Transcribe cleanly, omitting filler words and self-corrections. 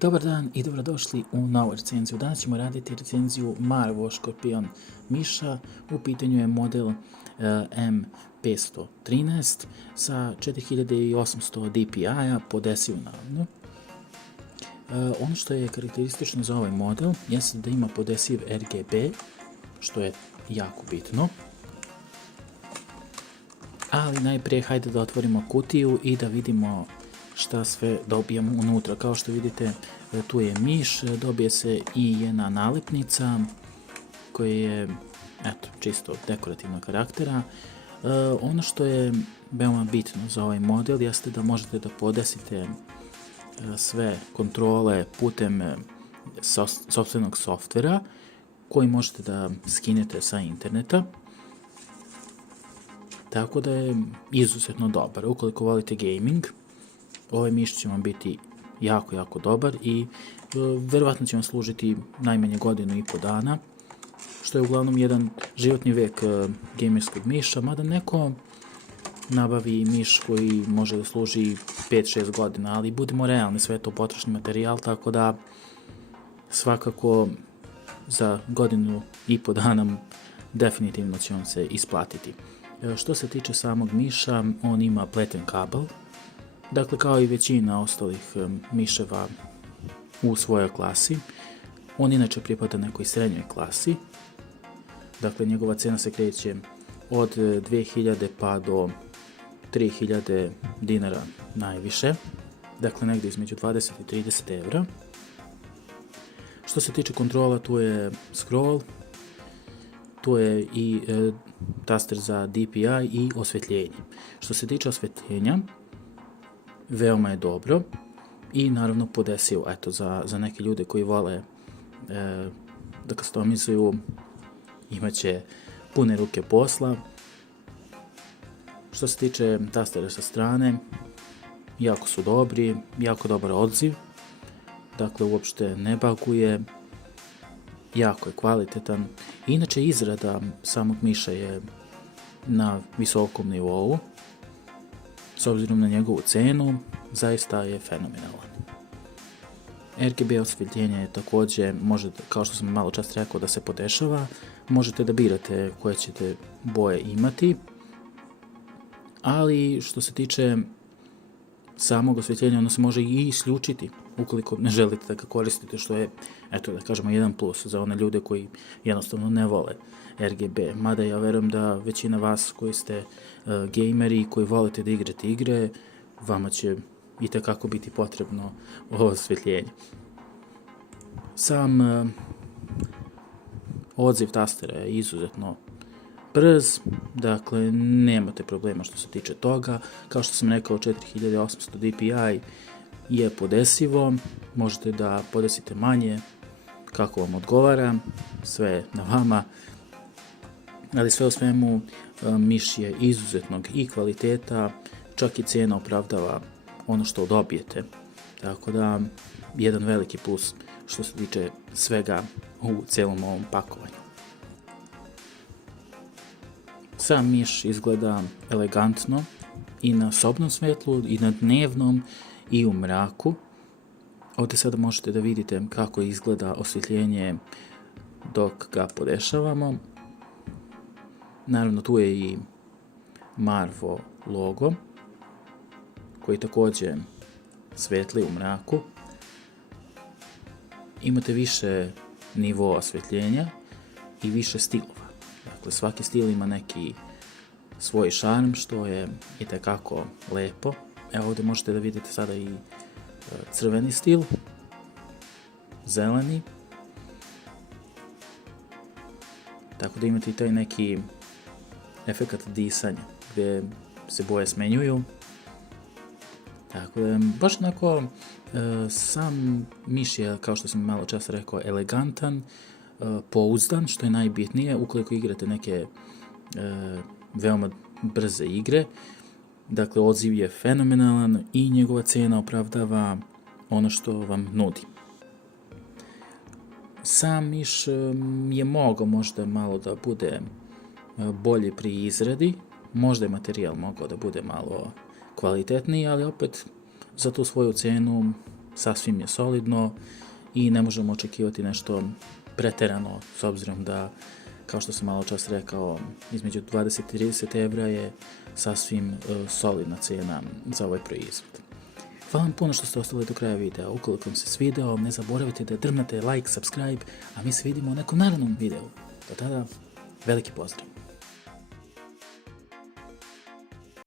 Dobar dan i dobrodošli u novu recenziju. Danas ćemo raditi recenziju Marvo Škorpion miša. U pitanju je model M513 sa 4800 DPI-a podesiv naravno. Ono što je karakteristično za ovaj model jeste da ima podesiv RGB, što je jako bitno. Ali najprije hajde da otvorimo kutiju i da vidimo šta sve dobijamo unutra. Kao što vidite, tu je miš, dobije se i jedna nalepnica koja je čisto dekorativnog karaktera. Ono što je veoma bitno za ovaj model jeste da možete da podesite sve kontrole putem sopstvenog softvera koji možete da skinete sa interneta. Tako da je izuzetno dobar. Ukoliko volite gaming, ovaj miš će vam biti jako dobar i verovatno će vam služiti najmanje godinu i po dana, što je uglavnom jedan životni vek gamerskog miša, mada neko nabavi miš koji može da služi 5-6 godina, ali budemo realni, sve je to potrošni materijal, tako da svakako za godinu i po dana definitivno će vam se isplatiti. Što se tiče samog miša, on ima pleten kabel. Dakle, kao i većina ostalih miševa u svojoj klasi, on inače pripada nekoj srednjoj klasi. Dakle, njegova cena se kreće od 2000 pa do 3000 dinara najviše. Dakle, negdje između 20 i 30 evra. Što se tiče kontrola, tu je scroll, tu je i taster za DPI i osvetljenje. Što se tiče osvetljenja, veoma je dobro i naravno podesiv, za neke ljude koji vole da customizuju, imaće pune ruke posla. Što se tiče tastera sa strane, jako su dobri, jako dobar odziv, dakle uopšte ne baguje, jako je kvalitetan. Inače, izrada samog miša je na visokom nivou. S obzirom na njegovu cenu, zaista je fenomenalan. RGB osvetljenje je također, možete, kao što sam malo čas rekao, da se podešava. Možete da birate koje ćete boje imati. Ali što se tiče samog osvetljenja, ono se može i isključiti ukoliko ne želite da ga koristite, što je, da kažemo, jedan plus za one ljude koji jednostavno ne vole RGB. Mada ja verujem da većina vas koji ste gameri i koji volite da igrate igre, vama će itekako biti potrebno ovo osvetljenje. Sam odziv tastera je izuzetno brz, dakle nemate problema što se tiče toga. Kao što sam rekao, 4800 DPI je podesivo, možete da podesite manje kako vam odgovara, sve je na vama, ali sve u svemu miš je izuzetnog i kvaliteta, čak i cena opravdava ono što dobijete, tako da jedan veliki plus što se tiče svega u celom ovom pakovanju. Sam miš izgleda elegantno i na sobnom svetlu i na dnevnom i u mraku. Ovdje sada možete da vidite kako izgleda osvjetljenje dok ga podešavamo. Naravno, tu je i Marvo logo koji također svetli u mraku. Imate više nivoa osvjetljenja i više stilova. Dakle, svaki stil ima neki svoj šarm, što je itekako lepo. Evo, ovdje možete da vidite sada i crveni stil, zeleni, tako da imate i taj neki efekat disanja gdje se boje smenjuju. Tako da baš onako sam miš je, kao što sam malo čas rekao, elegantan, pouzdan, što je najbitnije ukoliko igrate neke veoma brze igre. Dakle, odziv je fenomenalan i njegova cena opravdava ono što vam nudi. Sam miš je mogao možda malo da bude bolji pri izradi, možda je materijal mogao da bude malo kvalitetniji, ali opet za tu svoju cenu sasvim je solidno i ne možemo očekivati nešto preterano, s obzirom da, kao što sam malo čas rekao, između 20 i 30 evra je sasvim solidna cena za ovaj proizvod. Hvala vam puno što ste ostali do kraja videa. Ukoliko vam se svideo, ne zaboravite da drmnete like, subscribe, a mi se vidimo u nekom narednom videu. Do tada, veliki pozdrav!